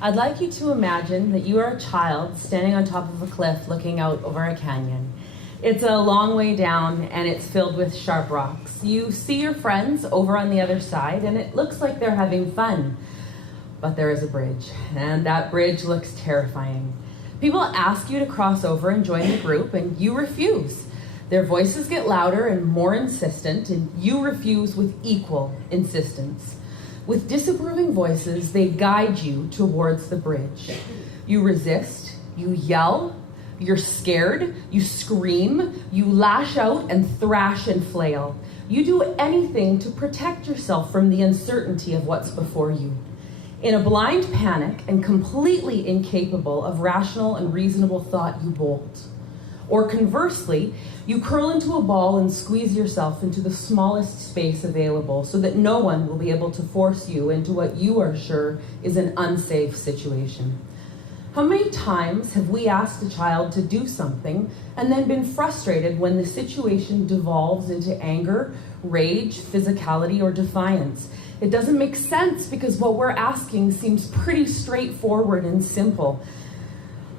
I'd like you to imagine that you are a child standing on top of a cliff looking out over a canyon. It's a long way down and it's filled with sharp rocks. You see your friends over on the other side and it looks like they're having fun. But there is a bridge, and that bridge looks terrifying. People ask you to cross over and join the group, and you refuse. Their voices get louder and more insistent, and you refuse with equal insistence. With disapproving voices, they guide you towards the bridge. You resist, you yell, you're scared, you scream, you lash out and thrash and flail. You do anything to protect yourself from the uncertainty of what's before you. In a blind panic and completely incapable of rational and reasonable thought, you bolt. Or conversely, you curl into a ball and squeeze yourself into the smallest space available so that no one will be able to force you into what you are sure is an unsafe situation. How many times have we asked a child to do something and then been frustrated when the situation devolves into anger, rage, physicality, or defiance? It doesn't make sense because what we're asking seems pretty straightforward and simple.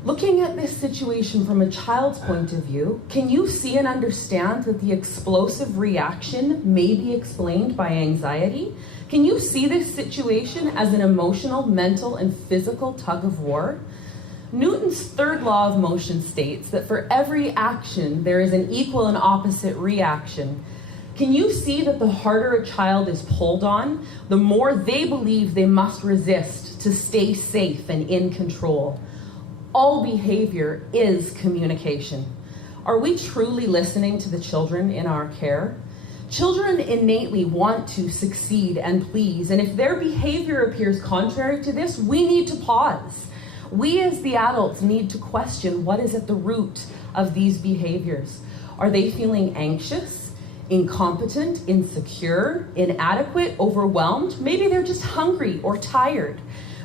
Looking at this situation from a child's point of view, can you see and understand that the explosive reaction may be explained by anxiety? Can you see this situation as an emotional, mental, and physical tug of war? Newton's third law of motion states that for every action, there is an equal and opposite reaction. Can you see that the harder a child is pulled on, the more they believe they must resist to stay safe and in control? All behavior is communication. Are we truly listening to the children in our care? Children innately want to succeed and please, and if their behavior appears contrary to this, we need to pause. We as the adults need to question what is at the root of these behaviors. Are they feeling anxious, incompetent, insecure, inadequate, overwhelmed? Maybe they're just hungry or tired.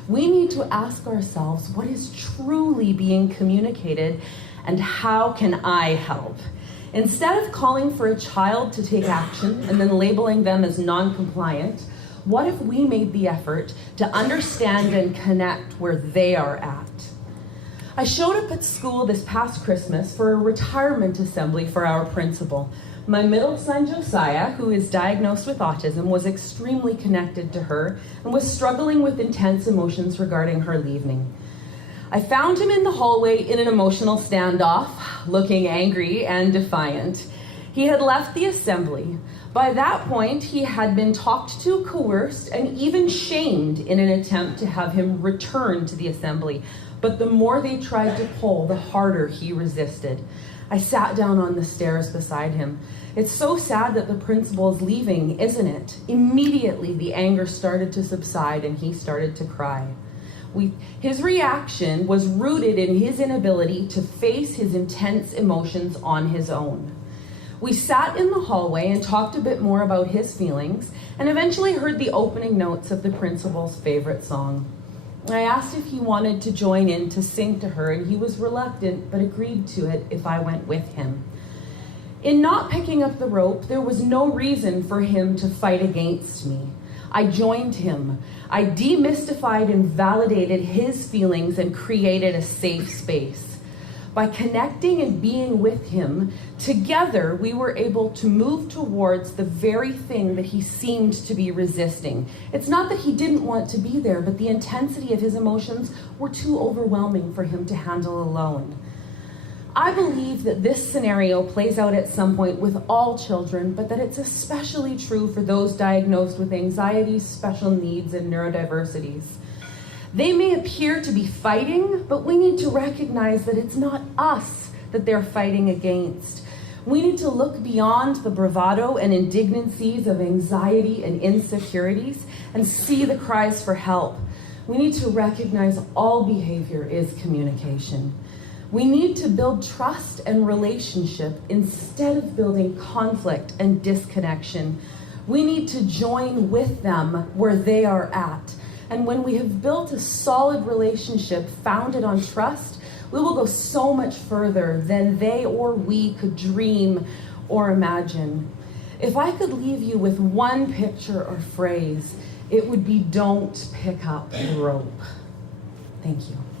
We need to ask ourselves what is truly being communicated and how can I help? Instead of calling for a child to take action and then labeling them as non-compliant, what if we made the effort to understand and connect where they are at? I showed up at school this past Christmas for a retirement assembly for our principal. My middle son, Josiah, who is diagnosed with autism, was extremely connected to her and was struggling with intense emotions regarding her leaving. I found him in the hallway in an emotional standoff, looking angry and defiant. He had left the assembly. By that point, he had been talked to, coerced, and even shamed in an attempt to have him return to the assembly. But the more they tried to pull, the harder he resisted. I sat down on the stairs beside him. It's so sad that the principal is leaving, isn't it? Immediately, the anger started to subside and he started to cry. His reaction was rooted in his inability to face his intense emotions on his own. We sat in the hallway and talked a bit more about his feelings and eventually heard the opening notes of the principal's favorite song. I asked if he wanted to join in to sing to her, and he was reluctant but agreed to it if I went with him. In not picking up the rope, there was no reason for him to fight against me. I joined him. I demystified and validated his feelings and created a safe space. By connecting and being with him, together we were able to move towards the very thing that he seemed to be resisting. It's not that he didn't want to be there, but the intensity of his emotions were too overwhelming for him to handle alone. I believe that this scenario plays out at some point with all children, but that it's especially true for those diagnosed with anxiety, special needs, and neurodiversities. They may appear to be fighting, but we need to recognize that it's not us that they're fighting against. We need to look beyond the bravado and indignancies of anxiety and insecurities and see the cries for help. We need to recognize all behavior is communication. We need to build trust and relationship instead of building conflict and disconnection. We need to join with them where they are at. And when we have built a solid relationship founded on trust, we will go so much further than they or we could dream or imagine. If I could leave you with one picture or phrase, it would be don't pick up the rope. Thank you.